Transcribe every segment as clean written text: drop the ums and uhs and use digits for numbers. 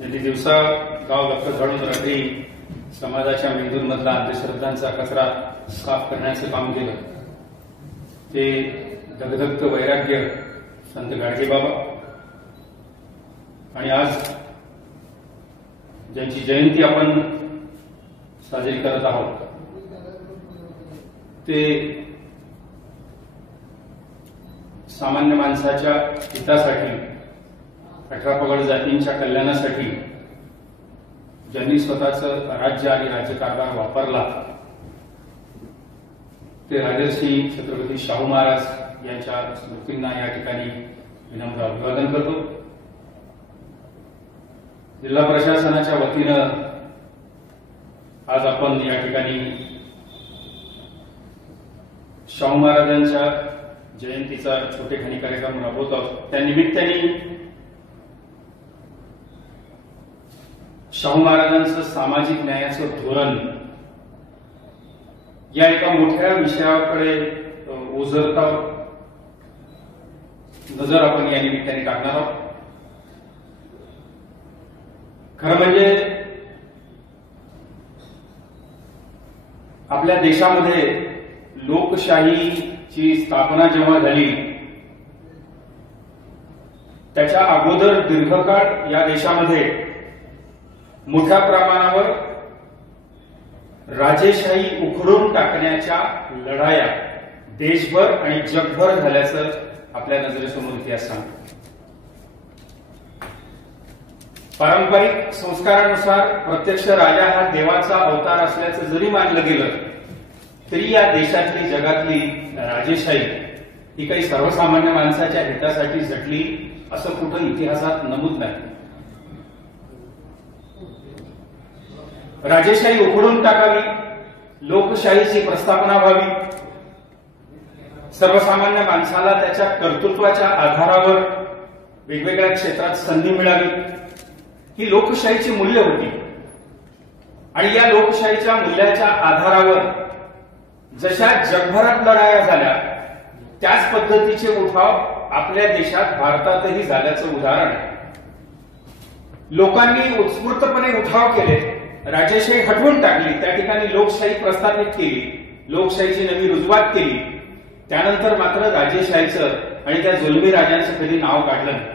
गेली दिवसा गाव लक्ष घालून रात्री समाजाच्या मेंदूंमधला अंधश्रद्धांचा कचरा साफ करण्याचं काम केलं. ते दगदगत वैराग्य संत गाडगेबाबा आणि आज ज्यांची जयंती आपण साजरी करत आहोत ते सामान्य माणसाच्या हितासाठी 18 पगड जातींच्या कल्याणासाठी ज्यांनी स्वतःचं राज्य आणि राज्यकारभार वापरला ते राजर्षी छत्रपती शाहू महाराज यांच्या स्मृतींना या ठिकाणी विनम्र अभिवादन करतो. जिल्हा प्रशासनाच्या वतीनं आज आपण या ठिकाणी शाहू महाराजांच्या जयंतीचा छोटेखानी कार्यक्रम राबवत आहोत. त्यानिमित्ताने शाहू महाराजांचं सामाजिक न्यायाचं धोरण या एका मोठ्या विषयाकडे ओझरता नजर आपण या निमित्ताने टाकणार आहोत. खरं म्हणजे आपल्या देशामध्ये लोकशाहीची स्थापना जेव्हा झाली त्याच्या अगोदर दीर्घकाळ या देशामध्ये मोठ्या प्रमाणावर राजेशाही उखडून टाकण्याच्या लढाया देशभर आणि जगभर झाल्याचं आपल्या नजरेसमोर इतिहास सांगतो. पारंपरिक संस्कारानुसार प्रत्यक्ष राजा हा देवाचा अवतार असल्याचं जरी मानलं गेलं तरी या देशातली जगातली राजेशाही ही काही सर्वसामान्य माणसाच्या हितासाठी झटली असं कुठं इतिहासात नमूद नाही. राजेशाही उखडून टाकावी, लोकशाहीची प्रस्थापना व्हावी, सर्वसामान्य माणसाला त्याच्या कर्तृत्वाच्या आधारावर वेगवेगळ्या क्षेत्रात संधी मिळावी ही लोकशाहीची मूल्य होती. आणि या लोकशाहीच्या मूल्याच्या आधारावर जशा जगभरात लढाया झाल्या त्याच पद्धतीचे उठाव आपल्या देशात भारतातही झाल्याचं उदाहरण आहे. लोकांनी उत्स्फूर्तपणे उठाव केले, राजेशाही हटवून टाकली, त्या ठिकाणी लोकशाही प्रस्थापित केली, लोकशाहीची नवी रुजवात केली. त्यानंतर मात्र राजेशाहीचं आणि त्या जुलमी राजांचं कधी नाव काढलं नाही.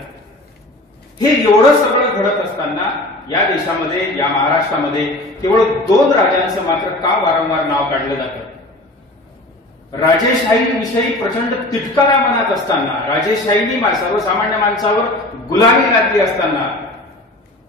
हे एवढं सगळं घडत असताना या देशामध्ये या महाराष्ट्रामध्ये केवळ 2 राजांचं मात्र का वारंवार नाव काढलं जातं. राजेशाहीविषयी प्रचंड तिटकारा मनात असताना, राजेशाहीने सर्वसामान्य माणसावर गुलामी लादली असताना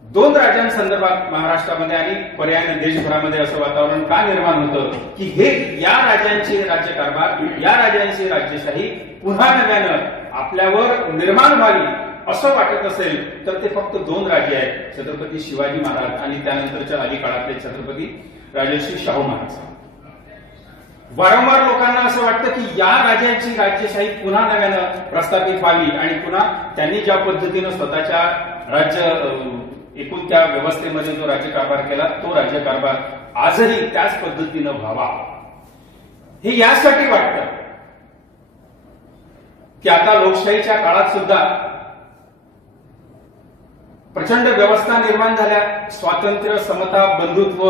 2 राजांसंदर्भात महाराष्ट्रामध्ये आणि पर्यायाने देशभरामध्ये असं वातावरण का निर्माण होतं की हे या राजांचे राज्यकारभार, या राजांची राज्यशाही पुन्हा नव्यानं आपल्यावर निर्माण व्हावी असं वाटत असेल तर ते फक्त 2 राजे आहेत, छत्रपती शिवाजी महाराज आणि त्यानंतरच्या अली काळातले छत्रपती राजर्षी शाहू महाराज. वारंवार लोकांना असं वाटतं की या राजांची राज्यशाही पुन्हा नव्यानं प्रस्थापित व्हावी आणि पुन्हा त्यांनी ज्या पद्धतीनं स्वतःच्या राज्य एकूण त्या व्यवस्थेमध्ये जो राज्यकारभार केला तो राज्यकारभार आजही त्याच पद्धतीनं व्हावा. हे यासाठी वाटतं की आता लोकशाहीच्या काळात सुद्धा प्रचंड व्यवस्था निर्माण झाल्या, स्वातंत्र्य, समता, बंधुत्व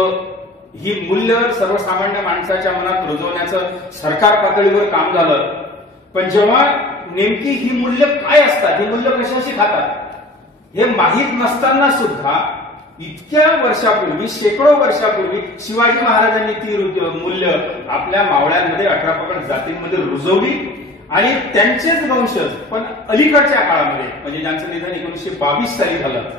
ही मूल्य सर्वसामान्य माणसाच्या मनात रुजवण्याचं सरकार पातळीवर काम झालं. पण जेव्हा नेमकी ही मूल्य काय असतात, ही मूल्य कशाशी खातात हे माहीत नसताना सुद्धा इतक्या वर्षापूर्वी, शेकडो वर्षापूर्वी शिवाजी महाराजांनी ती मूल्य आपल्या मावळ्यांमध्ये 18 पगड जातींमध्ये रुजवली आणि त्यांचेच वंशज पण अलीकडच्या काळामध्ये म्हणजे ज्यांचं निधन 1922 साली झालं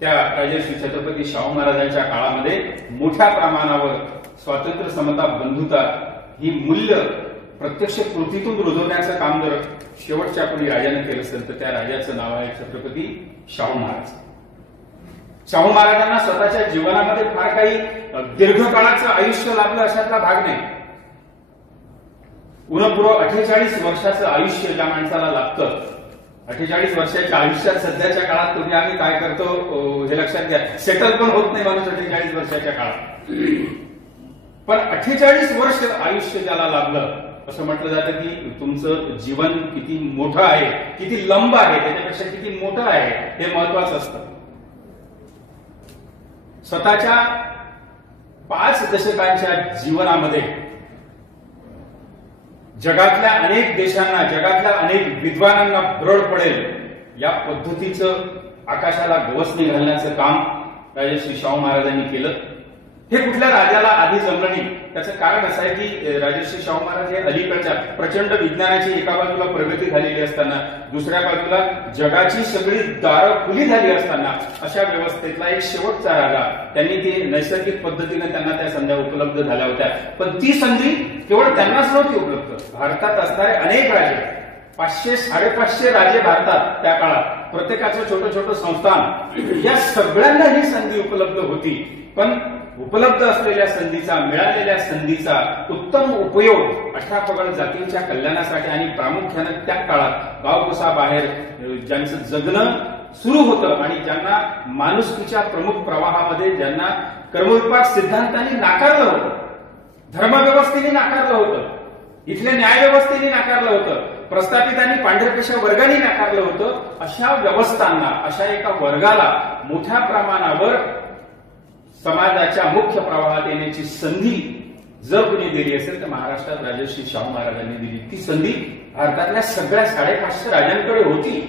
त्या राजर्षी छत्रपती शाहू महाराजांच्या काळामध्ये मोठ्या प्रमाणावर स्वातंत्र्य, समता, बंधुता ही मूल्य प्रत्यक्ष कृतीतून रुजवण्याचं काम जर शेवटच्या कोणी राजाने केलं असेल तर त्या राजाचं नाव आहे छत्रपती शाहू महाराज. शाहू महाराजांना स्वतःच्या जीवनामध्ये फार काही दीर्घकाळाचं आयुष्य लाभलं अशातला भाग नाही. उनपुरं 48 वर्षाचं आयुष्य ज्या माणसाला लाभतं, 48 वर्षाच्या आयुष्यात सध्याच्या काळात तुम्ही आम्ही काय करतो हे लक्षात घ्या. सेटल पण होत नाही माणूस 48 वर्षाच्या काळात. पण 48 वर्ष आयुष्य ज्याला लाभलं असं म्हटलं जातं की तुमचं जीवन किती मोठं आहे, किती लंब आहे, त्याच्यापेक्षा किती मोठं आहे हे महत्वाचं असतं. स्वतःच्या 5 दशकांच्या जीवनामध्ये जगातल्या अनेक देशांना, जगातल्या अनेक विद्वानांना भरड पडेल या पद्धतीचं आकाशाला गवसणी घालण्याचं काम राजर्षी शाहू महाराजांनी केलं. हे कुठल्या राजाला आधी जमलं नाही. त्याचं कारण असं आहे की राजर्षी शाहू महाराज हे अलीकडच्या प्रचंड विज्ञानाची एका बाजूला प्रगती झालेली असताना, दुसऱ्या बाजूला जगाची सगळी दारं खुली झाली असताना अशा व्यवस्थेतला एक शेवटचा राजा. त्यांनी ती नैसर्गिक पद्धतीने त्यांना त्या संध्या उपलब्ध झाल्या होत्या. पण ती संधी केवळ त्यांनाच नव्हती उपलब्ध. भारतात असणारे अनेक राजे, 500-550 राजे भारतात त्या काळात, प्रत्येकाचं छोटं छोटं संस्थान, या सगळ्यांना ही संधी उपलब्ध होती. पण उपलब्ध असलेल्या संधीचा, मिळालेल्या संधीचा उत्तम उपयोग 18 पगड जातींच्या कल्याणासाठी आणि प्रामुख्याने त्या काळात गावकुसाबाहेर ज्यांचं जगणं सुरू होतं आणि ज्यांना माणुसकीच्या प्रमुख प्रवाहामध्ये ज्यांना कर्मविपाक सिद्धांतांनी नाकारलं होतं, धर्मव्यवस्थेने नाकारलं होतं, इथल्या न्यायव्यवस्थेने नाकारलं होतं, प्रस्थापितांनी पांढरपेशा वर्गाने नाकारलं होतं, अशा व्यवस्थांना, अशा एका वर्गाला मोठ्या प्रमाणावर समाजाच्या मुख्य प्रवाहात येण्याची संधी जर कुणी दिली असेल तर महाराष्ट्रात राजर्षी शाहू महाराजांनी दिली. ती संधी भारतातल्या सगळ्या 550 राजांकडे होती.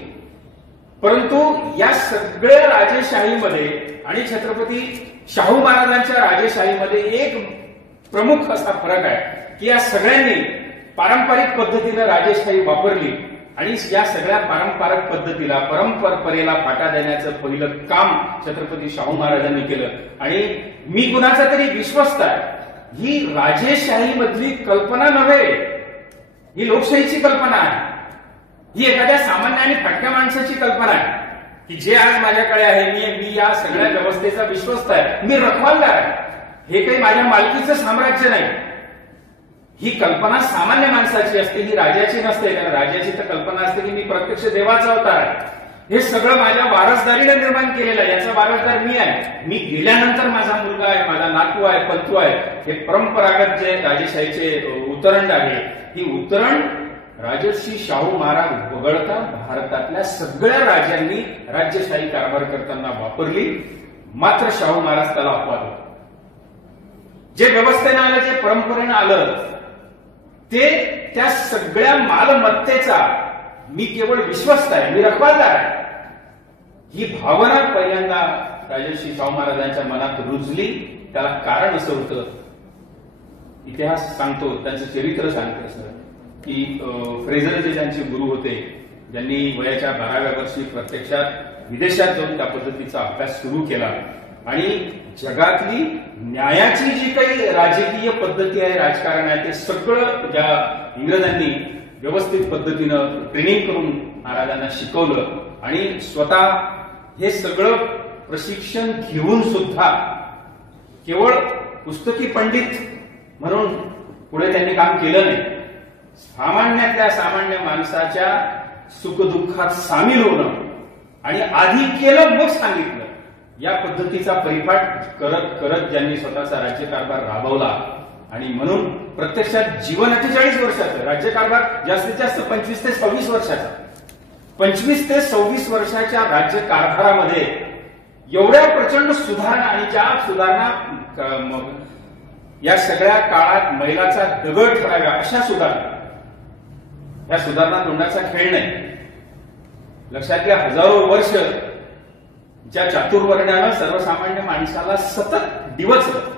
परंतु या सगळ्या राजेशाहीमध्ये आणि छत्रपती शाहू महाराजांच्या राजेशाहीमध्ये एक प्रमुख असा फरक आहे की या सगळ्यांनी पारंपरिक पद्धतीने राजेशाही वापरली आणि या सगळ्या पारंपरिक पद्धतीला, परंपरेला फाटा देण्याचं पहिलं काम छत्रपती शाहू महाराजांनी केलं. आणि मी कुणाचा तरी विश्वस्त आहे, ही राजेशाही मधली कल्पना नव्हे, ही लोकशाहीची कल्पना आहे. ही एखाद्या सामान्य आणि फाटक्या माणसाची कल्पना आहे की जे आज माझ्याकडे आहे, मी या सगळ्या व्यवस्थेचा विश्वस्त आहे, मी रखवालदार आहे, हे काही माझ्या मालकीचं साम्राज्य नाही. ही कल्पना सामान्य माणसाची असते, ही राजाची नसते. कारण राजाची तर कल्पना असते की मी प्रत्यक्ष देवाचा अवतार आहे, हे सगळं माझ्या वारसदारीने निर्माण केलेलं आहे, याचा वारसदार मी आहे, मी गेल्यानंतर माझा मुलगा आहे, माझा नातू आहे, पंतू आहे. हे परंपरागत जे राजेशाहीचे उतरण आहे, ही उतरण राजर्षी शाहू महाराज वगळता भारतातल्या सगळ्या राजांनी राज्यशाही कारभार करताना वापरली. मात्र शाहू महाराज त्याला अपवाद होते. जे व्यवस्थेनं आलं, जे परंपरेनं आलं, ते त्या सगळ्या मालमत्तेचा मी केवळ विश्वस्त आहे, मी रखवालदार आहे, ही भावना पहिल्यांदा राजर्षी शाहू महाराजांच्या मनात रुजली. त्याला कारण असं होतं, इतिहास सांगतो, त्यांचं चरित्र सांगतो असं की फ्रेझर जे त्यांचे गुरु होते, ज्यांनी वयाच्या 12व्या वर्षी प्रत्यक्षात विदेशात जाऊन त्या पद्धतीचा अभ्यास सुरू केला आणि जगातली न्यायाची जी काही राजकीय पद्धती आहे, राजकारण आहे, ते सगळं ज्या इंग्रजांनी व्यवस्थित पद्धतीनं ट्रेनिंग करून महाराजांना शिकवलं आणि स्वतः हे सगळं प्रशिक्षण घेऊन सुद्धा केवळ पुस्तकी पंडित म्हणून पुढे त्यांनी काम केलं नाही. सामान्यातल्या सामान्य माणसाच्या सुखदुःखात सामील होणं आणि आधी केलं मग सांगितलं, या पद्धतीचा परिपाठ करत करत ज्यांनी स्वतःचा राज्यकारभार राबवला. आणि म्हणून प्रत्यक्षात जीवन 48 वर्षाचं, राज्यकारभार जास्तीत जास्त 25 ते 26 वर्षाचा. 25 ते 26 वर्षाच्या राज्यकारभारामध्ये एवढ्या प्रचंड सुधारणा, आणि ज्या सुधारणा या सगळ्या काळात मैलाचा दगड ठराव्या अशा सुधारणा, या सुधारणा तोंडाचा खेळ नाही. लक्षात घ्या, हजारो वर्ष ज्या चातुर्वर्ण्यानं सर्वसामान्य माणसाला सतत डिवचलं,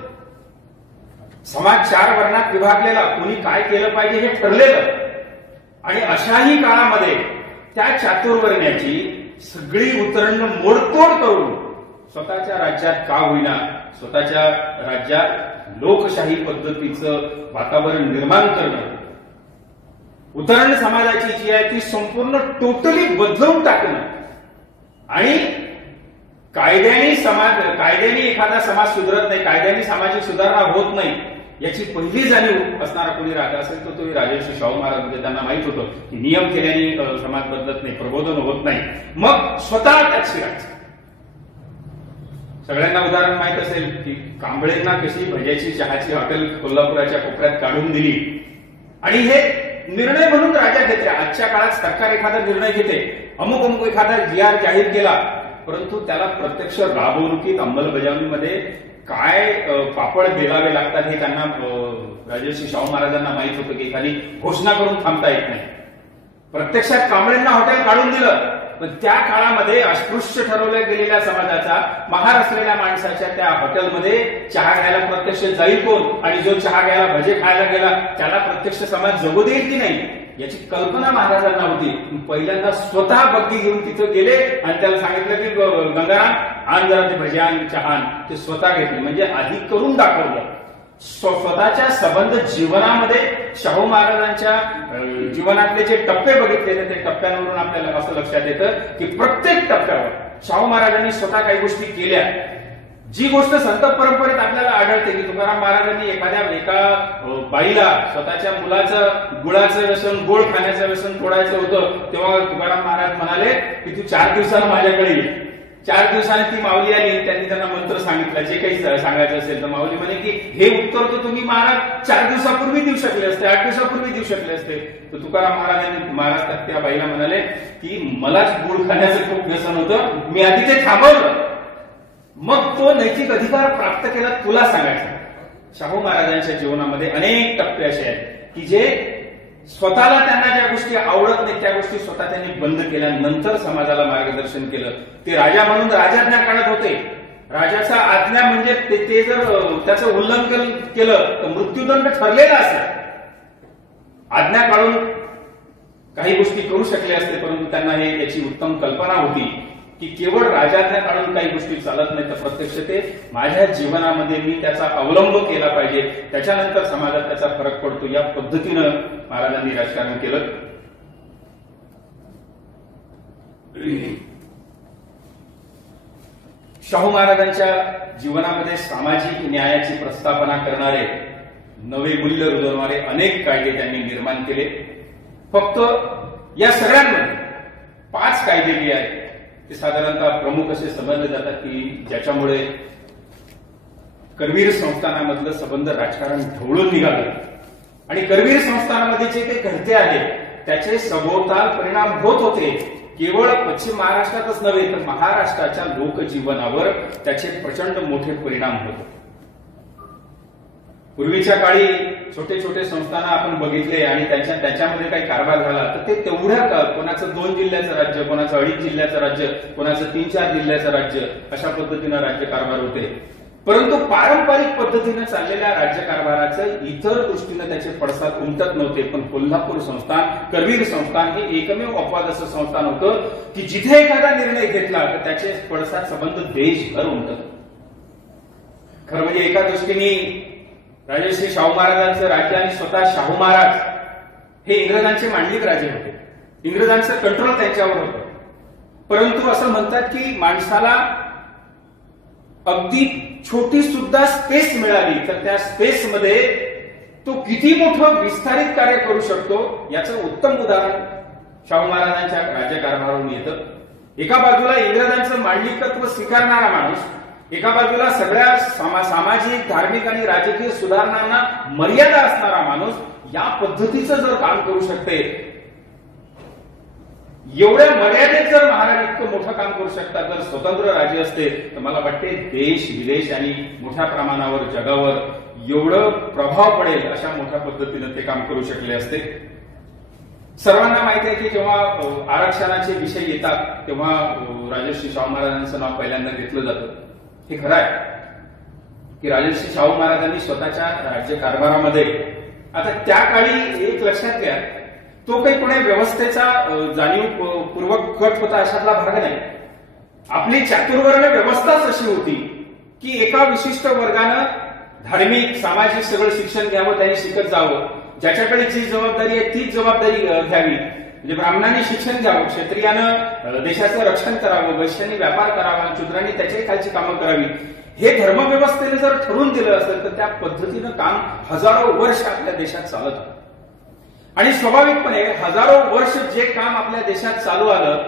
समाज 4 वर्णात विभागलेला, कोणी काय केलं पाहिजे हे ठरलेलं, आणि अशाही काळामध्ये त्या चातुर्वर्ण्याची सगळी उतरण मोडतोड करून स्वतःच्या राज्यात का होईना स्वतःच्या राज्यात लोकशाही पद्धतीचं वातावरण निर्माण करणं, उतरण समाजाची जी आहे ती संपूर्ण टोटली बदलवून टाकणं, आणि कायद्याने एखादा समाज सुधारत नाही, कायद्याने सामाजिक सुधारणा होत नाही, याची पहिली जाणीव असणारा कोणी राजा असेल तर तो राजर्षी शाहू महाराज होते. त्यांना माहित होतं की नियम केल्याने समाज बदलत नाही, प्रबोधन होत नाही, मग स्वतः त्याची राज. सगळ्यांना उदाहरण माहित असेल की कांबळेंना कशी भज्याची चहाची हॉटेल कोल्हापुराच्या कोपऱ्यात काढून दिली, आणि हे निर्णय म्हणून राजा घेतला. आजच्या काळात सरकार एखादा निर्णय घेते, अमुक एखादा GR जाहीर केला, परंतु त्याला प्रत्यक्ष राबवणुकीत अंमलबजावणीमध्ये काय पापड बेलावे लागतात हे त्यांना राजर्षी शाहू महाराजांना माहित होतं की एखादी घोषणा करून थांबता येत नाही. प्रत्यक्षात कांबळेंना हॉटेल काढून दिलं, पण त्या काळामध्ये अस्पृश्य ठरवल्या गेलेल्या समाजाचा महार असलेल्या माणसाच्या त्या हॉटेलमध्ये चहा घ्यायला प्रत्यक्ष जाईल कोण, आणि जो चहा घ्यायला भजे खायला गेला त्याला प्रत्यक्ष समाज जगू देईल की नाही याची कल्पना महाराजांना होती. पहिल्यांदा स्वतः बग्गी घेऊन तिथं गेले आणि त्याला सांगितलं की गंगाराम आण जरा ते भजे आण, चहा आण. ते स्वतः घेतले, म्हणजे आधी करून दाखवलं. स्वतःच्या संबंध जीवनामध्ये शाहू महाराजांच्या जीवनातले जे टप्पे बघितले ते टप्प्यांवरून आपल्याला असं लक्षात येतं की प्रत्येक टप्प्यावर शाहू महाराजांनी स्वतः काही गोष्टी केल्या. जी गोष्ट संत परंपरेत आपल्याला आढळते की तुकाराम महाराजांनी एका बाईला स्वतःच्या मुलाचं गुळाचं व्यसन, गोड खाण्याचं व्यसन तोडायचं होतं, तेव्हा तुकाराम महाराज म्हणाले की तू 4 दिवसानं माझ्याकडे ये. 4 दिवसाने ती माऊली आली, त्यांनी त्यांना मंत्र सांगितला जे काही सांगायचं असेल तर माऊली म्हणे की हे उत्तर तर तुम्ही महाराज 4 दिवसापूर्वी देऊ शकले असते, 8 दिवसापूर्वी देऊ शकले असते. तर तुकाराम महाराज त्या बाईला म्हणाले की मलाच गुळ खाण्याचं खूप व्यसन होतं, मी आधी ते थांबवलं, मग तो नैतिक अधिकार प्राप्त केला तुला सांगायचं. शाहू महाराजांच्या जीवनामध्ये अनेक टप्पे असे आहेत की जे स्वतःला त्यांना ज्या गोष्टी आवडत नाही त्या गोष्टी स्वतः त्यांनी बंद केल्या, नंतर समाजाला मार्गदर्शन केलं. ते राजा म्हणून राजाज्ञा काढत होते. राजाचा आज्ञा म्हणजे ते जर त्याचं उल्लंघन केलं तर मृत्यूदंड ठरलेला असेल. आज्ञा काढून काही गोष्टी करू शकले असते, परंतु त्यांना याची उत्तम कल्पना होती की केवळ राजाज्ञा काढून काही गोष्टी चालत नाही, तर प्रत्यक्ष ते माझ्या जीवनामध्ये मी त्याचा अवलंब केला पाहिजे, त्याच्यानंतर समाजात त्याचा फरक पडतो. या पद्धतीनं महाराजांनी राजकारण केलं. शाहू महाराजांच्या जीवनामध्ये सामाजिक न्यायाची प्रस्थापना करणारे, नवे मूल्य रुजवणारे अनेक कायदे त्यांनी निर्माण केले. फक्त या सगळ्यांमध्ये 5 कायदे जे आहेत ते साधारणतः प्रमुख असे समजले जातात की ज्याच्यामुळे करवीर संस्थानामधलं संबंध राजकारण ढवळून निघालं आणि करवीर संस्थानामध्ये जे काही घडते आहे त्याचे सभोवताल परिणाम होत होते. केवळ पश्चिम महाराष्ट्रातच नव्हे तर महाराष्ट्राच्या लोकजीवनावर त्याचे प्रचंड मोठे परिणाम होते. पूर्वीच्या काळी छोटे छोटे संस्थान आपण बघितले आणि त्याच्यामध्ये काही कारभार झाला तर ते तेवढ्या कोणाचं 2 जिल्ह्याचं राज्य, कोणाचं 2.5 जिल्ह्याचं राज्य, कोणाचं 3-4 जिल्ह्याचं राज्य, अशा पद्धतीनं राज्य कारभार होते. परंतु पारंपरिक पद्धतीनं चाललेल्या राज्यकारभाराचं इतर दृष्टीनं त्याचे पडसाद उमटत नव्हते. पण कोल्हापूर संस्थान, करवीर संस्थान हे एकमेव अपवाद असं संस्थान होतं की जिथे एखादा निर्णय घेतला तर त्याचे पडसाद संबंध देशभर उमटत. खरं म्हणजे एका दृष्टीने राजर्षी शाहू महाराजांचं राज्य आणि स्वतः शाहू महाराज हे इंग्रजांचे मांडलिक राजे होते. इंग्रजांचं कंट्रोल त्यांच्यावर होतं. परंतु असं म्हणतात की माणसाला अगदी छोटी सुद्धा स्पेस मिळाली तर त्या स्पेसमध्ये तो किती मोठं विस्तारित कार्य करू शकतो याचं उत्तम उदाहरण शाहू महाराजांच्या राज्यकारभारावरून येतं. एका बाजूला इंग्रजांचं मांडलिकत्व स्वीकारणारा माणूस, एका बाजूला सगळ्या सामाजिक, धार्मिक आणि राजकीय सुधारणांना मर्यादा असणारा माणूस या पद्धतीचं जर काम करू शकते, एवढ्या मर्यादेत जर महाराज इतकं मोठं काम करू शकतात, जर स्वतंत्र राज्य असते तर मला वाटते देश विदेश आणि मोठ्या प्रमाणावर जगावर एवढं प्रभाव पडेल अशा मोठ्या पद्धतीनं ते काम करू शकले असते. सर्वांना माहिती आहे की जेव्हा आरक्षणाचे विषय येतात तेव्हा राजर्षी शाहू महाराजांचं नाव पहिल्यांदा घेतलं जातं. हे खरं आहे की राजर्षी शाहू महाराजांनी स्वतःच्या राज्यकारभारामध्ये, आता त्या काळी एक लक्षात घ्या, तो काही कोणी व्यवस्थेचा जाणीवपूर्वक कट होता अशातला भाग नाही. आपली चातुर्वर्ण व्यवस्थाच अशी होती की एका विशिष्ट वर्गानं धार्मिक, सामाजिक सगळं शिक्षण घ्यावं, त्यांनी शिकत जावं. ज्याच्याकडे जी जबाबदारी आहे तीच जबाबदारी घ्यावी. म्हणजे ब्राह्मणांनी शिक्षण घ्यावं, क्षत्रियानं देशाचं रक्षण करावं, वैश्यांनी व्यापार करावा, शूद्रांनी त्याच्याही खालची कामं करावी. हे धर्मव्यवस्थेने जर ठरवून दिलं असेल तर त्या पद्धतीनं काम हजारो वर्ष आपल्या देशात चालत होतं. आणि स्वाभाविकपणे हजारो वर्ष जे काम आपल्या देशात चालू आलं,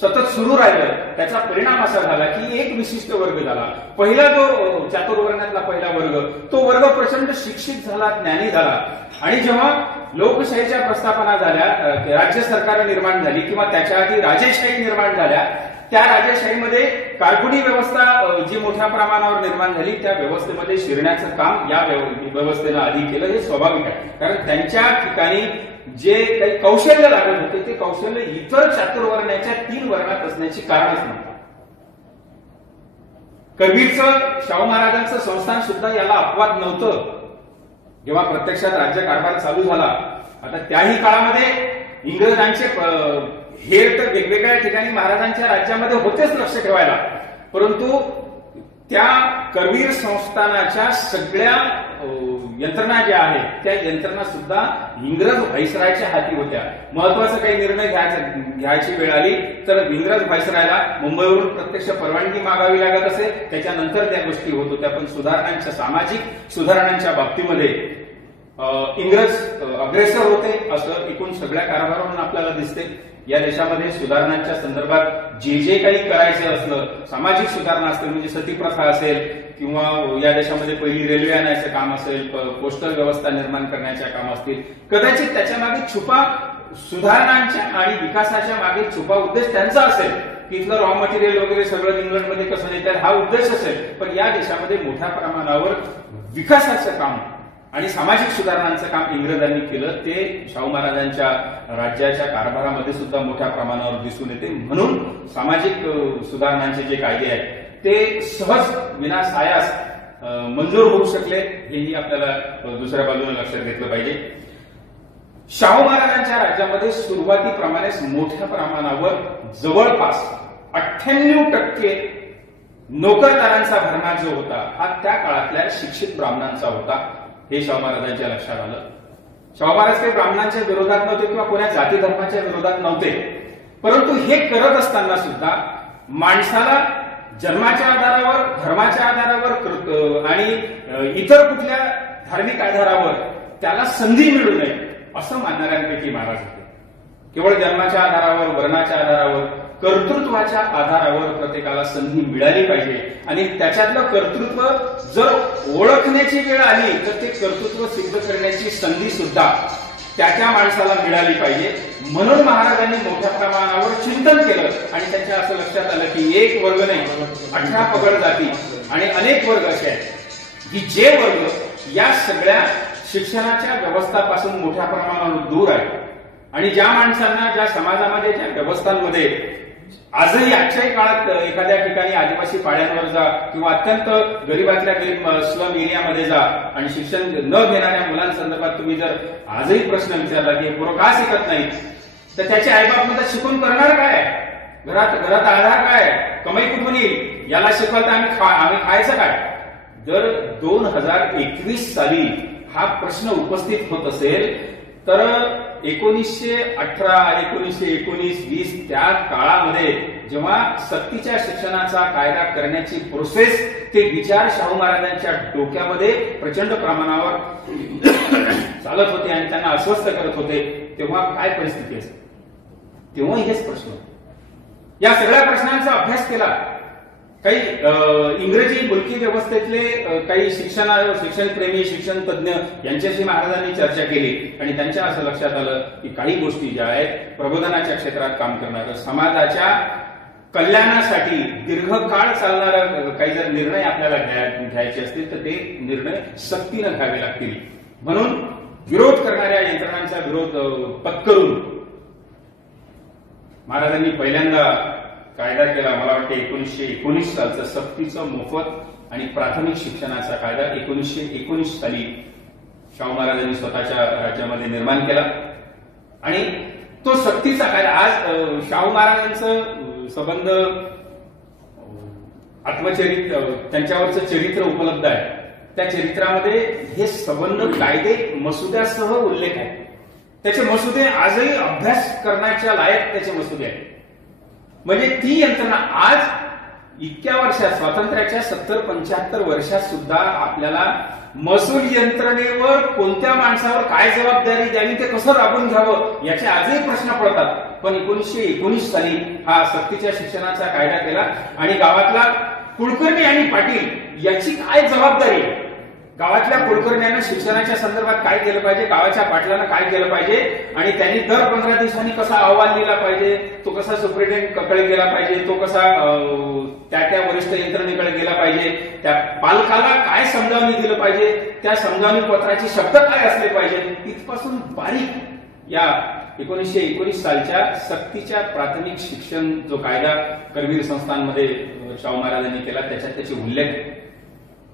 सतत सुरू राहिलं, त्याचा परिणाम असा झाला की एक विशिष्ट वर्ग झाला. पहिला जो चातुर्वर्ण्यातला पहिला वर्ग, तो वर्ग प्रचंड शिक्षित झाला, ज्ञानी झाला. आणि जेव्हा लोकशाहीच्या प्रस्थापना झाल्या, राज्य सरकार निर्माण झाली किंवा त्याच्या आधी राजेशाही निर्माण झाल्या, त्या राजेशाहीमध्ये कारकुनी व्यवस्था जी मोठ्या प्रमाणावर निर्माण झाली त्या व्यवस्थेमध्ये शिरण्याचं काम या व्यवस्थेनं आधी केलं, हे स्वाभाविक आहे. कारण त्यांच्या ठिकाणी जे काही कौशल्य लागत होते ते कौशल्य इतर चातुर्वर्ण्याच्या 3 वर्णात असण्याची कारणच नव्हतं. कबीरचं, शाहू महाराजांचं संस्थान सुद्धा याला अपवाद नव्हतं. जेव्हा प्रत्यक्षात राज्यकारभार चालू झाला, आता त्याही काळामध्ये इंग्रजांचे हेर तर वेगवेगळ्या ठिकाणी महाराजांच्या राज्यामध्ये होतेच लक्ष ठेवायला, परंतु त्या कबीर संस्थानाच्या सगळ्या यंत्रणा ज्या आहेत त्या यंत्रणा सुद्धा इंग्रज व्हाईसरायच्या हाती होत्या. महत्वाचा काही निर्णय घ्यायची वेळ आली तर इंग्रज व्हाईसरायला मुंबईवरून प्रत्यक्ष परवानगी मागावी लागत असे. त्याच्यानंतर त्या गोष्टी होत होत्या. पण सुधारणांच्या, सामाजिक सुधारणांच्या बाबतीमध्ये इंग्रज अग्रेसर होते असं एकूण सगळ्या कारभारावरून आपल्याला दिसते. या देशामध्ये सुधारणांच्या संदर्भात जे जे काही करायचं असलं, सामाजिक सुधारणा असतील म्हणजे सतीप्रथा असेल किंवा या देशामध्ये पहिली रेल्वे आणायचं काम असेल, पोस्टल व्यवस्था निर्माण करण्याच्या काम असतील, कदाचित त्याच्या मागे छुपा सुधारणांच्या आणि विकासाच्या मागे छुपा उद्देश त्यांचा असेल. तिथलं रॉ मटेरियल वगैरे सगळं इंग्लंडमध्ये कसं नेतात हा उद्देश असेल. पण या देशामध्ये मोठ्या प्रमाणावर विकासाचं काम आणि सामाजिक सुधारणांचं काम इंग्रजांनी केलं. ते शाहू महाराजांच्या राज्याच्या कारभारामध्ये सुद्धा मोठ्या प्रमाणावर दिसून येते. म्हणून सामाजिक सुधारणांचे जे कायदे आहेत ते सहज विनासायास मंजूर होऊ शकले, हेही आपल्याला दुसऱ्या बाजूने लक्षात घेतलं पाहिजे. शाहू महाराजांच्या राज्यामध्ये सुरुवातीप्रमाणेच मोठ्या प्रमाणावर जवळपास 98% नोकरदारांचा भरणा जो होता हा त्या काळातल्या शिक्षित ब्राह्मणांचा होता. हे शाहू महाराजांच्या लक्षात आलं. शाहू महाराज काही ब्राह्मणांच्या विरोधात नव्हते किंवा कोणा जाती धर्माच्या विरोधात नव्हते, परंतु हे करत असताना सुद्धा माणसाला जन्माच्या आधारावर, धर्माच्या आधारावर आणि इतर कुठल्या धार्मिक आधारावर त्याला संधी मिळू नये असं मानणाऱ्यांपैकी महाराज होते. केवळ जन्माच्या आधारावर, वर्णाच्या आधारावर, कर्तृत्वाच्या आधारावर प्रत्येकाला संधी मिळाली पाहिजे आणि त्याच्यातलं कर्तृत्व जर ओळखण्याची वेळ आली तर ते कर्तृत्व सिद्ध करण्याची संधी सुद्धा त्या माणसाला मिळाली पाहिजे. म्हणून महाराजांनी मोठ्या प्रमाणावर चिंतन केलं आणि त्यांच्या असं लक्षात आलं की एक वर्ग नाही, 18 पगड जाती आणि अनेक वर्ग असे आहेत की जे वर्ग या सगळ्या शिक्षणाच्या व्यवस्थापासून मोठ्या प्रमाणावर दूर आहेत आणि ज्या माणसांना, ज्या समाजामध्ये, ज्या व्यवस्थांमध्ये आजही आजच्याही काळात एखाद्या ठिकाणी आदिवासी पाड्यांवर जा किंवा अत्यंत गरीबातल्या गरीब स्लम एरियामध्ये जा आणि शिक्षण न घेणाऱ्या मुलांसंदर्भात तुम्ही जर आजही प्रश्न विचारला की पोरं का शिकत नाहीत तर त्याचे आईबाप मध्ये शिकून करणार काय, घरात आधार काय, कमाई कुठून येईल, याला शिकवाल तर आम्ही खायचं काय. जर 2021 साली हा प्रश्न उपस्थित होत असेल तर 1918, 1919, 20 त्या काळामध्ये जेव्हा सक्तीच्या शिक्षणाचा कायदा करण्याची प्रोसेस, ते विचार शाहू महाराजांच्या डोक्यामध्ये प्रचंड प्रमाणावर चालत होते आणि त्यांना अस्वस्थ करत होते, तेव्हा काय परिस्थिती असेल. तेव्हा हेच प्रश्न, या सगळ्या प्रश्नांचा अभ्यास केला. काही इंग्रजी मुलकी व्यवस्थेतले काही शिक्षणप्रेमी, शिक्षण तज्ञ यांच्याशी महाराजांनी चर्चा केली आणि त्यांच्या असं लक्षात आलं की काही गोष्टी ज्या आहेत प्रबोधनाच्या क्षेत्रात काम करणारं, समाजाच्या कल्याणासाठी दीर्घकाळ चालणारं काही जर निर्णय आपल्याला घ्यायचे असतील तर ते निर्णय सक्तीनं घ्यावे लागतील. म्हणून विरोध करणाऱ्या यंत्रणांचा विरोध पत्करून महाराजांनी पहिल्यांदा कायदा केला. मला वाटतं 1919 सालचा सक्तीचं मोफत आणि प्राथमिक शिक्षणाचा कायदा 1919 साली शाहू महाराजांनी स्वतःच्या राज्यामध्ये निर्माण केला आणि तो सक्तीचा कायदा आज शाहू महाराजांचं संबंध आत्मचरित्र, त्यांच्यावरचं चरित्र उपलब्ध आहे. त्या चरित्रामध्ये हे संबंध कायदे मसुद्यासह उल्लेख आहे. त्याचे मसुदे आजही अभ्यास करण्याच्या लायक त्याचे मसुदे आहेत. म्हणजे ती यंत्रणा आज इतक्या वर्षात, स्वातंत्र्याच्या 70-75 वर्षात सुद्धा आपल्याला महसूल यंत्रणेवर कोणत्या माणसावर काय जबाबदारी द्यावी, ते कसं राबून घ्यावं याचे आजही प्रश्न पडतात. पण 1919 साली हा सक्तीच्या शिक्षणाचा कायदा केला आणि गावातला कुलकर्णी आणि पाटील याची काय जबाबदारी आहे गावातल्या कुलकर्ण्यांना शिक्षणाच्या संदर्भात काय केलं पाहिजे, गावाच्या पाटलांना काय केलं पाहिजे आणि त्यांनी दर 15 दिवसांनी कसा अहवाल दिला पाहिजे, तो कसा सुप्रिटेंडेंटकडे गेला पाहिजे, तो कसा त्या वरिष्ठ यंत्रणेकडे गेला पाहिजे, त्या पालकाला काय समजावणी दिलं पाहिजे, त्या समजावणी पत्राचे शब्द काय असले पाहिजे, इथपासून बारीक या 1919 सालच्या सक्तीच्या प्राथमिक शिक्षण जो कायदा करवीर संस्थांमध्ये शाहू महाराजांनी केला त्याच्यात त्याचे उल्लेख आहे.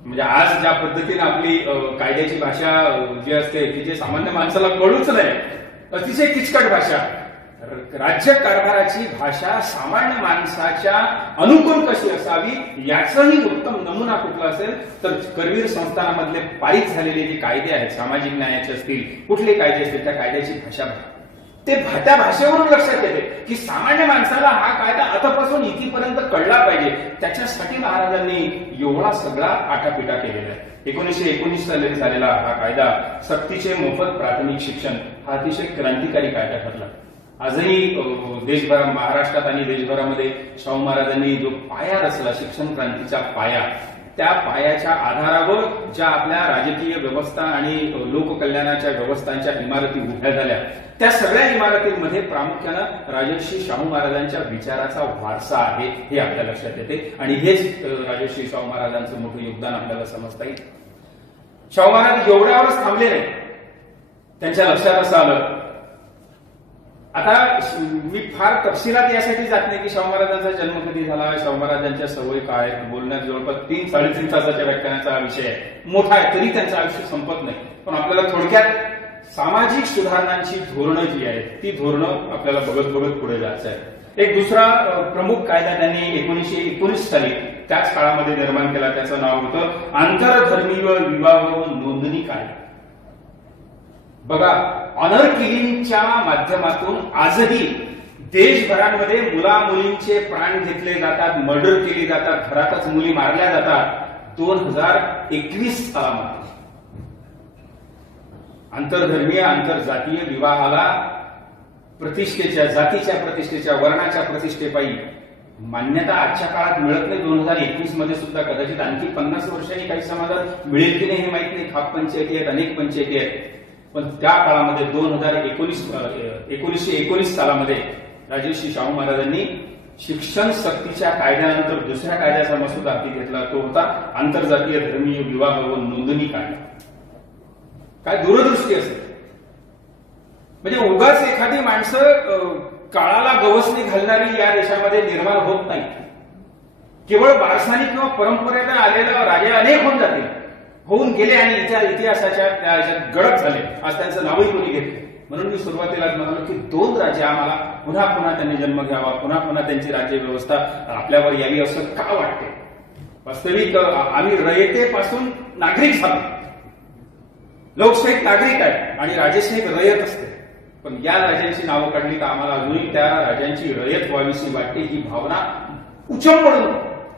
म्हणजे आज ज्या पद्धतीने आपली कायद्याची भाषा जी असते ती जे सामान्य माणसाला कळूच नाही, अतिशय किचकट भाषा, राज्य कारभाराची भाषा सामान्य माणसाच्या अनुकूल कशी असावी याचाही उत्तम नमुना कुठला असेल तर करवीर संस्थानामधले पारित झालेले जे कायदे आहेत, सामाजिक न्यायाचे असतील, कुठले कायदे असतील, त्या कायद्याची भाषा ते त्या भाषेवरून लक्षात येते की सामान्य माणसाला हा कायदा आतापासून इथपर्यंत कळला पाहिजे. त्याच्यासाठी महाराजांनी एवढा सगळा आटापिटा केलेला आहे. 1919 साली झालेला हा कायदा सक्तीचे मोफत प्राथमिक शिक्षण हा अतिशय क्रांतिकारी कायदा ठरला. आजही देशभरात, महाराष्ट्रात आणि देशभरामध्ये शाहू महाराजांनी जो पाया रचला, शिक्षण क्रांतीचा पाया, त्या पायाच्या आधारावर ज्या आपल्या राजकीय व्यवस्था आणि लोककल्याणाच्या व्यवस्थांच्या इमारती उभ्या झाल्या, त्या सगळ्या इमारतींमध्ये प्रामुख्यानं राजर्षी शाहू महाराजांच्या विचाराचा वारसा आहे हे आपल्या लक्षात येते आणि हेच राजर्षी शाहू महाराजांचं मोठं योगदान आपल्याला समजता येईल. शाहू महाराज एवढ्यावरच थांबले नाही, त्यांच्या लक्षात असं आलं. आता मी फार तपशिलात यासाठी जात नाही की शाहू महाराजांचा जन्म कधी झाला, शाहू महाराजांच्या सवयी काय, बोलण्यात जवळपास 3-3.5 तासाच्या व्याख्यानाचा विषय आहे, मोठा आहे, तरी त्यांचं आयुष्य संपत नाही. पण आपल्याला थोडक्यात सामाजिक सुधारणांची धोरणं जी आहेत ती धोरणं आपल्याला बघत बघत पुढे जायचं आहे. एक दुसरा प्रमुख कायदा त्यांनी 1919 साली त्याच काळामध्ये निर्माण केला, त्याचं नाव होतं आंतरधर्मीय विवाह नोंदणी कायदा. बघा, ऑनर किलिंगच्या माध्यमातून आजही देशभरामध्ये मुला मुलींचे प्राण घेतले जातात, मर्डर केली जातात, घरातच मुली मारल्या जातात. 2021 सालामध्ये आंतरधर्मीय आंतरजातीय विवाहाला प्रतिष्ठेच्या, जातीच्या प्रतिष्ठेच्या, वर्णाच्या प्रतिष्ठेपायी मान्यता आजच्या काळात मिळत नाही. 2021 मध्ये सुद्धा कदाचित आणखी 50 वर्षांनी काही समाजात मिळेल की नाही हे माहित नाही. खाप पंचायती आहेत, अनेक पंचायती आहेत, पण त्या काळामध्ये 1919 सालामध्ये राजर्षी शाहू महाराजांनी शिक्षण सक्तीच्या कायद्यानंतर दुसऱ्या कायद्याचा मसुदा हाती घेतला, तो होता आंतरजातीय धर्मीय विवाह व नोंदणी कायदा. काय दूरदृष्टी असते, म्हणजे उगाच एखादी माणसं काळाला गवसणी घालणारी या देशामध्ये निर्माण होत नाही. केवळ वारसाने किंवा परंपरेने आलेला राजे अनेक होऊन जाते, होऊन गेले आणि इतिहासाच्या गडप झाले. आज त्यांचं नावही कोणी घेतलं. म्हणून मी सुरुवातीला म्हणालो की 2 राज्य आम्हाला पुन्हा पुन्हा त्यांनी जन्म घ्यावा, पुन्हा पुन्हा त्यांची राज्य व्यवस्था आपल्यावर यावी असं का वाटते. वास्तविक आम्ही रयतेपासून नागरिक झालो. लोकशाहीत नागरिक आहे आणि राजेशाहीत रयत असते, पण या राजांची नावं काढली तर आम्हाला अजूनही त्या राजांची रयत व्हावीशी वाटते. ही भावना उचंबळून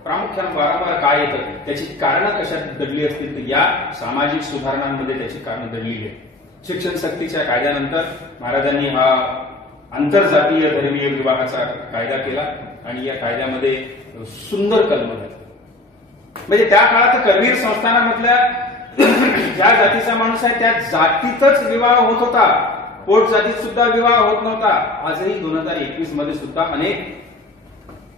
प्रामुख्याने वारंवार काय येतं, त्याची कारणं कशात दडली असतील तर या सामाजिक सुधारणांमध्ये त्याची कारणं दडलेली आहेत. शिक्षण सक्तीच्या कायद्यानंतर महाराजांनी हा आंतरजातीय धर्मीय विवाहाचा कायदा केला आणि या कायद्यामध्ये सुंदर कलम झाले. म्हणजे त्या काळात करवीर संस्थानामधल्या ज्या जातीचा माणूस आहे त्या जातीतच विवाह होत होता, पोट जातीत सुद्धा विवाह होत नव्हता. आजही 2021 मध्ये सुद्धा अनेक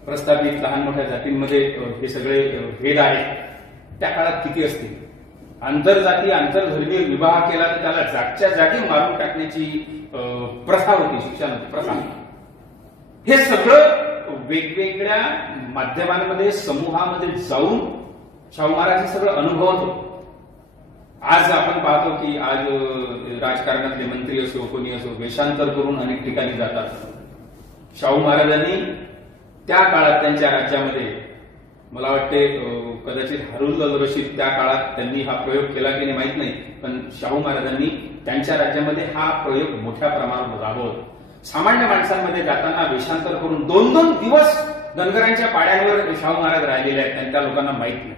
प्रस्थापित लहान मोठ्या जातींमध्ये हे सगळे भेद आहेत. त्या काळात किती असतील. आंतरजाती आंतरधर्मीय विवाह केला तर त्याला जागच्या जागी मारून टाकण्याची प्रथा होती, शिक्षणाची प्रथा. हे सगळं वेगवेगळ्या माध्यमांमध्ये समूहामध्ये जाऊन शाहू महाराज हे सगळं अनुभवत होते. आज आपण पाहतो की आज राजकारणातले मंत्री असो कोणी असो वेषांतर करून अनेक ठिकाणी जातात. शाहू महाराजांनी त्या काळात त्यांच्या राज्यामध्ये, मला वाटते कदाचित हारून अल रशीद त्या काळात त्यांनी हा प्रयोग केला की नाही माहित नाही, पण शाहू महाराजांनी त्यांच्या राज्यामध्ये हा प्रयोग मोठ्या प्रमाणावर राबवला. सामान्य माणसांमध्ये जाताना वेषांतर करून 2-2 दिवस धनगरांच्या पाड्यांवर शाहू महाराज राहिलेले आहेत आणि त्या लोकांना माहित नाही.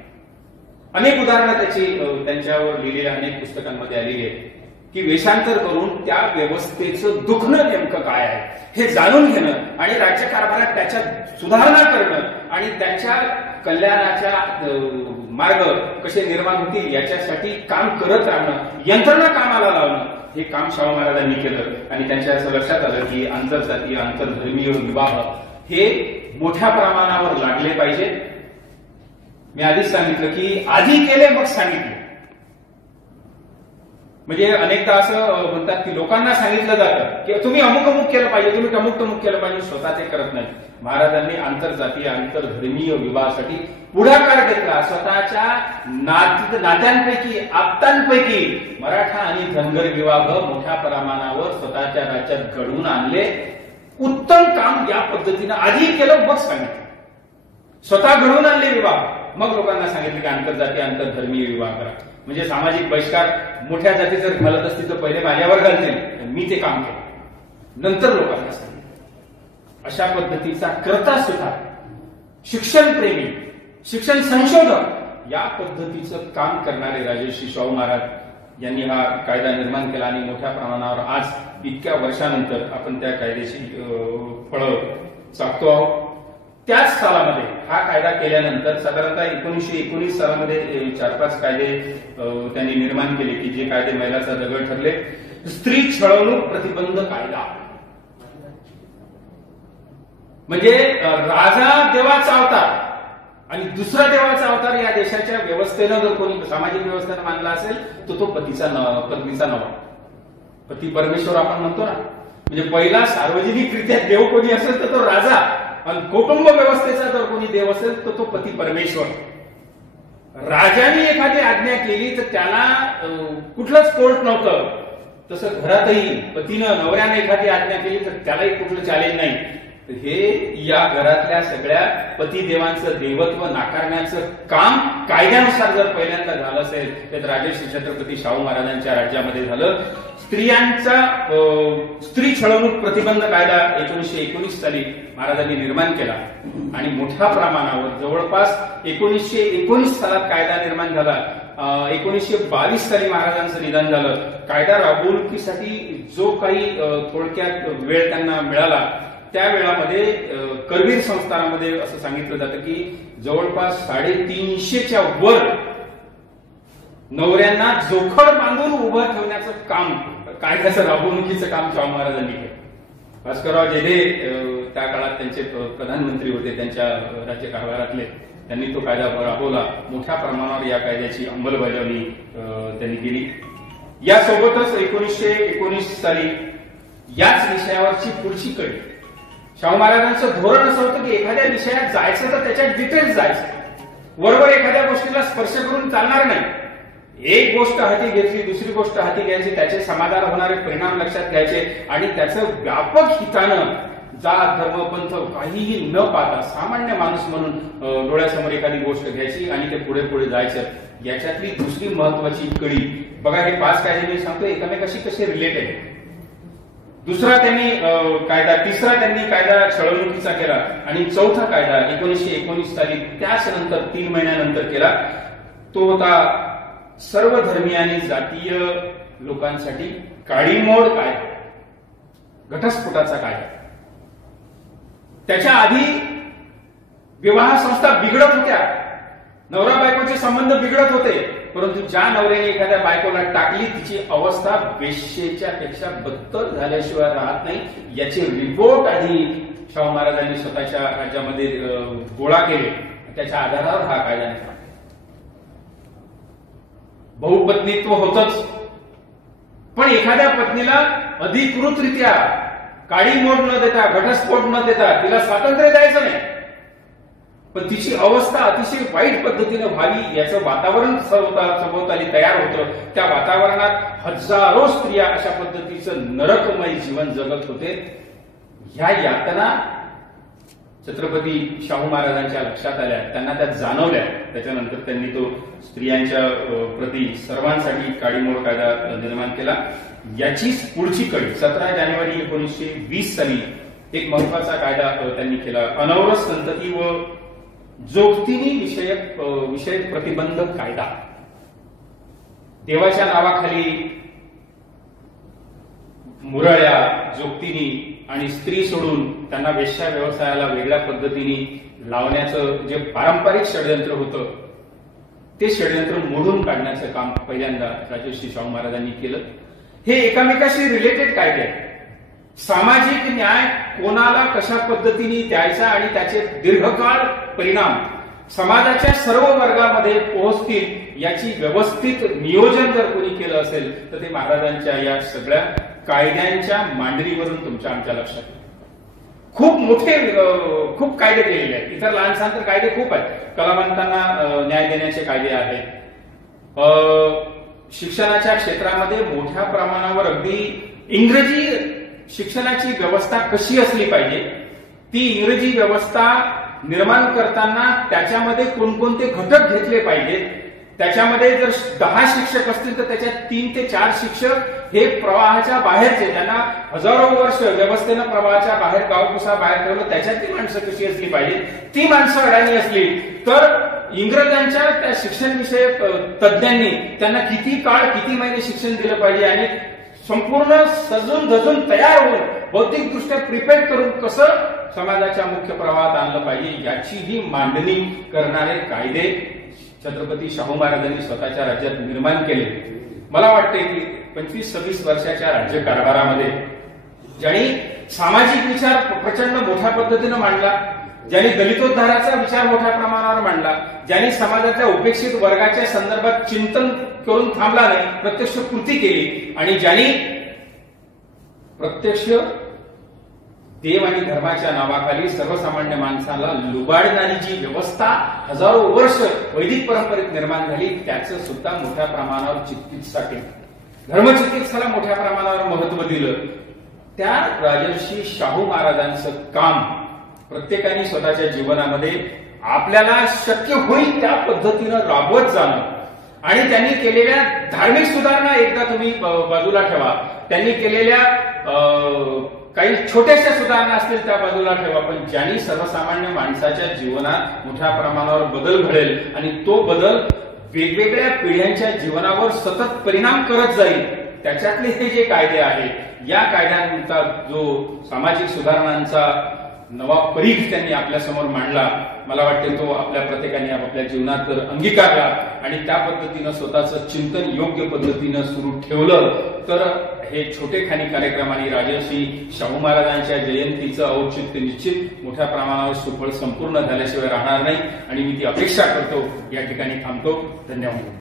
अनेक उदाहरणं त्याची त्यांच्यावर लिहिलेल्या अनेक पुस्तकांमध्ये आलेली आहेत की वेषांतर करून त्या व्यवस्थेचं दुखणं नेमकं काय आहे हे जाणून घेणं आणि राज्यकारभारात त्याच्यात सुधारणा करणं आणि त्याच्या कल्याणाच्या मार्ग कसे निर्माण होतील याच्यासाठी काम करत राहणं, यंत्रणा कामाला लावणं, हे काम शाहू महाराजांनी केलं. आणि त्यांच्या असं लक्षात आलं की आंतरजातीय आंतरधर्मीय विवाह हे मोठ्या प्रमाणावर लागले पाहिजे. मी आधीच सांगितलं की आधी केले मग सांगितले. म्हणजे अनेकदा असं म्हणतात की लोकांना सांगितलं जातं की तुम्ही अमुक अमुक केलं पाहिजे, तुम्ही टमुक केलं पाहिजे, स्वतः ते करत नाही. महाराजांनी आंतरजातीय आंतरधर्मीय विवाहासाठी पुढाकार घेतला. स्वतःच्या नात्यांपैकी आप्तांपैकी मराठा आणि धनगर विवाह मोठ्या प्रमाणावर स्वतःच्या राज्यात घडवून आणले. उत्तम काम या पद्धतीनं आधी केलं मग सांगितलं. स्वतः घडवून आणले विवाह, मग लोकांना सांगितलं की आंतरजातीय आंतरधर्मीय विवाह करा. म्हणजे सामाजिक बहिष्कार मोठ्या जाती जर घालत असतील तर पहिले माझ्यावर घालतील, मी ते काम केलं, नंतर लोकांना सांगितलं. अशा पद्धतीचा करता सुद्धा शिक्षणप्रेमी, शिक्षण संशोधक या पद्धतीचं काम करणारे राजर्षी शाहू महाराज यांनी हा कायदा निर्माण केला. आणि मोठ्या प्रमाणावर आज इतक्या वर्षानंतर आपण त्या कायद्याची फळं चाकतो आहोत. त्याच सालामध्ये हा कायदा केल्यानंतर साधारणतः 1919 सालामध्ये 4-5 कायदे त्यांनी निर्माण केले की जे कायदे मैलाचा दगड ठरले. स्त्री छळवणूक प्रतिबंध कायदा, म्हणजे राजा देवाचा अवतार आणि दुसरा देवाचा अवतार या देशाच्या व्यवस्थेनं जर कोणी सामाजिक व्यवस्थेनं मानला असेल तर तो पतीचा नवा. पती परमेश्वर आपण म्हणतो ना. म्हणजे पहिला सार्वजनिकरित्या देव कोणी असेल तर तो राजा, आणि कुटुंब व्यवस्थेचा जर कोणी देव असेल तर तो पती परमेश्वर. राजाने एखादी आज्ञा केली तर त्याला कुठलंच कोर्ट नव्हतं. तसं घरातही पतीनं नवऱ्याने एखादी आज्ञा केली तर त्यालाही कुठलं चॅलेंज नाही. हे या घरातल्या सगळ्या पतिदेवांचं देवत्व नाकारण्याचं काम कायद्यानुसार जर पहिल्यांदा झालं असेल तर राजर्षी छत्रपती शाहू महाराजांच्या राज्यामध्ये झालं. स्त्री छळवणूक प्रतिबंध कायदा 1919 साली महाराजांनी निर्माण केला. आणि मोठ्या प्रमाणावर जवळपास 1919 सालात कायदा निर्माण झाला. 1922 साली महाराजांचं निधन झालं. कायदा राबवणुकीसाठी जो काही थोडक्यात वेळ त्यांना मिळाला त्या वेळामध्ये करवीर संस्थानामध्ये असं सांगितलं जातं की जवळपास 350च्या वर नवऱ्यांना जोखड बांधून उभं ठेवण्याचं काम, कायद्याचं राबवणुकीचं काम शाहू महाराजांनी केलं. भास्करराव जेधे त्या काळात त्यांचे प्रधानमंत्री होते, त्यांच्या राज्यकारभारातले, त्यांनी तो कायदा राबवला. मोठ्या प्रमाणावर या कायद्याची अंमलबजावणी त्यांनी केली. यासोबतच 1919 साली याच विषयावरची पुढची कडी. शाहू महाराजांचं धोरण असं होतं की एखाद्या विषयात जायचं तर त्याच्यात डिटेल्स जायचं, वरवर एखाद्या गोष्टीला स्पर्श करून चालणार नाही. एक गोष्ट हाती घेतली, दुसरी गोष्ट हाती घ्यायची, त्याचे समाधान होणारे परिणाम लक्षात घ्यायचे आणि त्याचं व्यापक हितानं जात धर्म पंथ काहीही न पाहता सामान्य माणूस म्हणून डोळ्यासमोर एखादी गोष्ट घ्यायची आणि ते पुढे पुढे जायचं. याच्यातली दुसरी महत्वाची कडी बघा, हे 5 कायदे मी सांगतो एकमेकाशी कसे रिलेटेड आहे. दुसरा त्यांनी कायदा, तिसरा त्यांनी कायदा छळवणुकीचा केला आणि चौथा कायदा 1919 साली त्याच नंतर 3 महिन्यानंतर केला. तो होता सर्व धर्मीय आणि जातीय लोकांसाठी काळीमोड कायदा, घटस्फोटाचा कायदा. त्याच्या आधी विवाह संस्था बिघडत होत्या, नवरा बायकोचे संबंध बिघडत होते, परंतु ज्या नवऱ्याने एखाद्या बायकोला टाकली तिची अवस्था वेश्येच्या पेक्षा बदतर झाल्याशिवाय राहत नाही. याचे रिपोर्ट आधी शाहू महाराजांनी स्वतःच्या राज्यामध्ये गोळा केले. त्याच्या आधारावर हा कायदा निर्माण. बहुपत्नीत्व होतच, पण एखाद्या पत्नीला अधिकृतरित्या काळी मोड न देता, घटस्फोट न देता तिला स्वातंत्र्य द्यायचं नाही, पण तिची अवस्था अतिशय वाईट पद्धतीने व्हावी याचं वातावरण सभोवताली तयार होतं. त्या वातावरणात हजारो स्त्रिया अशा पद्धतीचं नरकमय जीवन जगत होते. ह्या यातना छत्रपती शाहू महाराजांच्या लक्षात आल्या, त्यांना त्या जाणवल्या. त्याच्यानंतर त्यांनी तो स्त्रियांच्या प्रति सर्वांसाठी काळीमोड कायदा निर्माण केला. याचीच पुढची कडी 17 जानेवारी 1920 साली एक महत्वाचा कायदा त्यांनी केला, अनवरस संतती व जोगतिनी विषयक प्रतिबंध कायदा. देवाच्या नावाखाली मुरळ्या, जोगतिनी आणि स्त्री सोडून त्यांना वेश्या व्यवसायाला वेगळ्या पद्धतीने लावण्याचं जे पारंपरिक षडयंत्र होतं ते षडयंत्र मोडून काढण्याचं काम पहिल्यांदा राजर्षी शाहू महाराजांनी केलं. हे एकमेकाशी रिलेटेड कायदे आहेत. सामाजिक न्याय कोणाला कशा पद्धतीने द्यायचा आणि त्याचे दीर्घकाळ परिणाम समाजाच्या सर्व वर्गामध्ये पोहोचतील याची व्यवस्थित नियोजन जर कोणी केलं असेल तर ते महाराजांच्या या सगळ्या कायद्यांच्या मांडणीवरून तुमच्या आमच्या लक्षात येईल. खूप कायदे केलेले आहेत. इतर लहान सहान तर कायदे खूप आहेत. कलावंतांना न्याय देण्याचे कायदे आहेत. शिक्षणाच्या क्षेत्रामध्ये मोठ्या प्रमाणावर अगदी इंग्रजी शिक्षणाची व्यवस्था कशी असली पाहिजे, ती इंग्रजी व्यवस्था निर्माण करताना त्याच्यामध्ये कोणकोणते घटक घेतले पाहिजेत, त्याच्यामध्ये जर 10 शिक्षक असतील तर त्याच्यात 3 ते 4 शिक्षक हे प्रवाहाच्या बाहेरचे, त्यांना हजारो वर्ष व्यवस्थेनं प्रवाहाच्या बाहेर गावकुसा बाहेर ठेवलं, त्याच्यातली माणसं कशी असली पाहिजे, ती माणसं अडाणी असली तर इंग्रजांच्या त्या शिक्षण विषयक तज्ज्ञांनी त्यांना किती काळ किती महिने शिक्षण दिलं पाहिजे आणि संपूर्ण सजून धजून तयार होऊन बौद्धिकदृष्ट्या प्रिपेअर करून कसं समाजाच्या मुख्य प्रवाहात आणलं पाहिजे याचीही मांडणी करणारे कायदे छत्रपती शाहू महाराजांनी स्वतःच्या राज्यात निर्माण केले. मला वाटते की 25-26 वर्षाच्या राज्यकारभारामध्ये ज्यांनी सामाजिक विचार प्रचंड मोठ्या पद्धतीनं मांडला, ज्यांनी दलितोद्धाराचा विचार मोठ्या प्रमाणावर मांडला, ज्यांनी समाजातल्या उपेक्षित वर्गाच्या संदर्भात चिंतन करून थांबला नाही, प्रत्यक्ष कृती केली आणि ज्यांनी प्रत्यक्ष देव आणि धर्माच्या नावाखाली सर्वसामान्य माणसाला लुबाडणारी जी व्यवस्था हजारो वर्ष वैदिक परंपरेत निर्माण झाली त्याचं सुद्धा मोठ्या प्रमाणावर चिकित्सा केली, धर्मचिकित्साला मोठ्या प्रमाणावर महत्व दिलं. त्या राजर्षी शाहू महाराजांचं काम प्रत्येकाने स्वतःच्या जीवनामध्ये आपल्याला शक्य होईल त्या पद्धतीनं राबवत जाणं आणि त्यांनी केलेल्या धार्मिक सुधारणा एकदा तुम्ही बाजूला ठेवा, त्यांनी केलेल्या काही छोट्याशा सुधारणा असतील त्या बाजूला ठेवा, पण ज्यांनी सर्वसामान्य माणसाच्या जीवनात मोठ्या प्रमाणावर बदल घडेल आणि तो बदल वेगवेगळ्या पिढ्यांच्या जीवनावर सतत परिणाम करत जाईल, त्याच्यातले हे जे कायदे आहेत या कायद्यांचा जो सामाजिक सुधारणांचा नवा परीघ त्यांनी आपल्यासमोर मांडला, मला वाटते तो आपल्या प्रत्येकाने आपापल्या जीवनात जर अंगीकारला आणि त्या पद्धतीनं स्वतःचं चिंतन योग्य पद्धतीनं सुरू ठेवलं तर हे छोटेखानी कार्यक्रमाने राजर्षी शाहू महाराजांच्या जयंतीचं औचित्य निश्चित मोठ्या प्रमाणावर सुफळ संपूर्ण झाल्याशिवाय राहणार नाही आणि मी ती अपेक्षा करतो. या ठिकाणी थांबतो. धन्यवाद.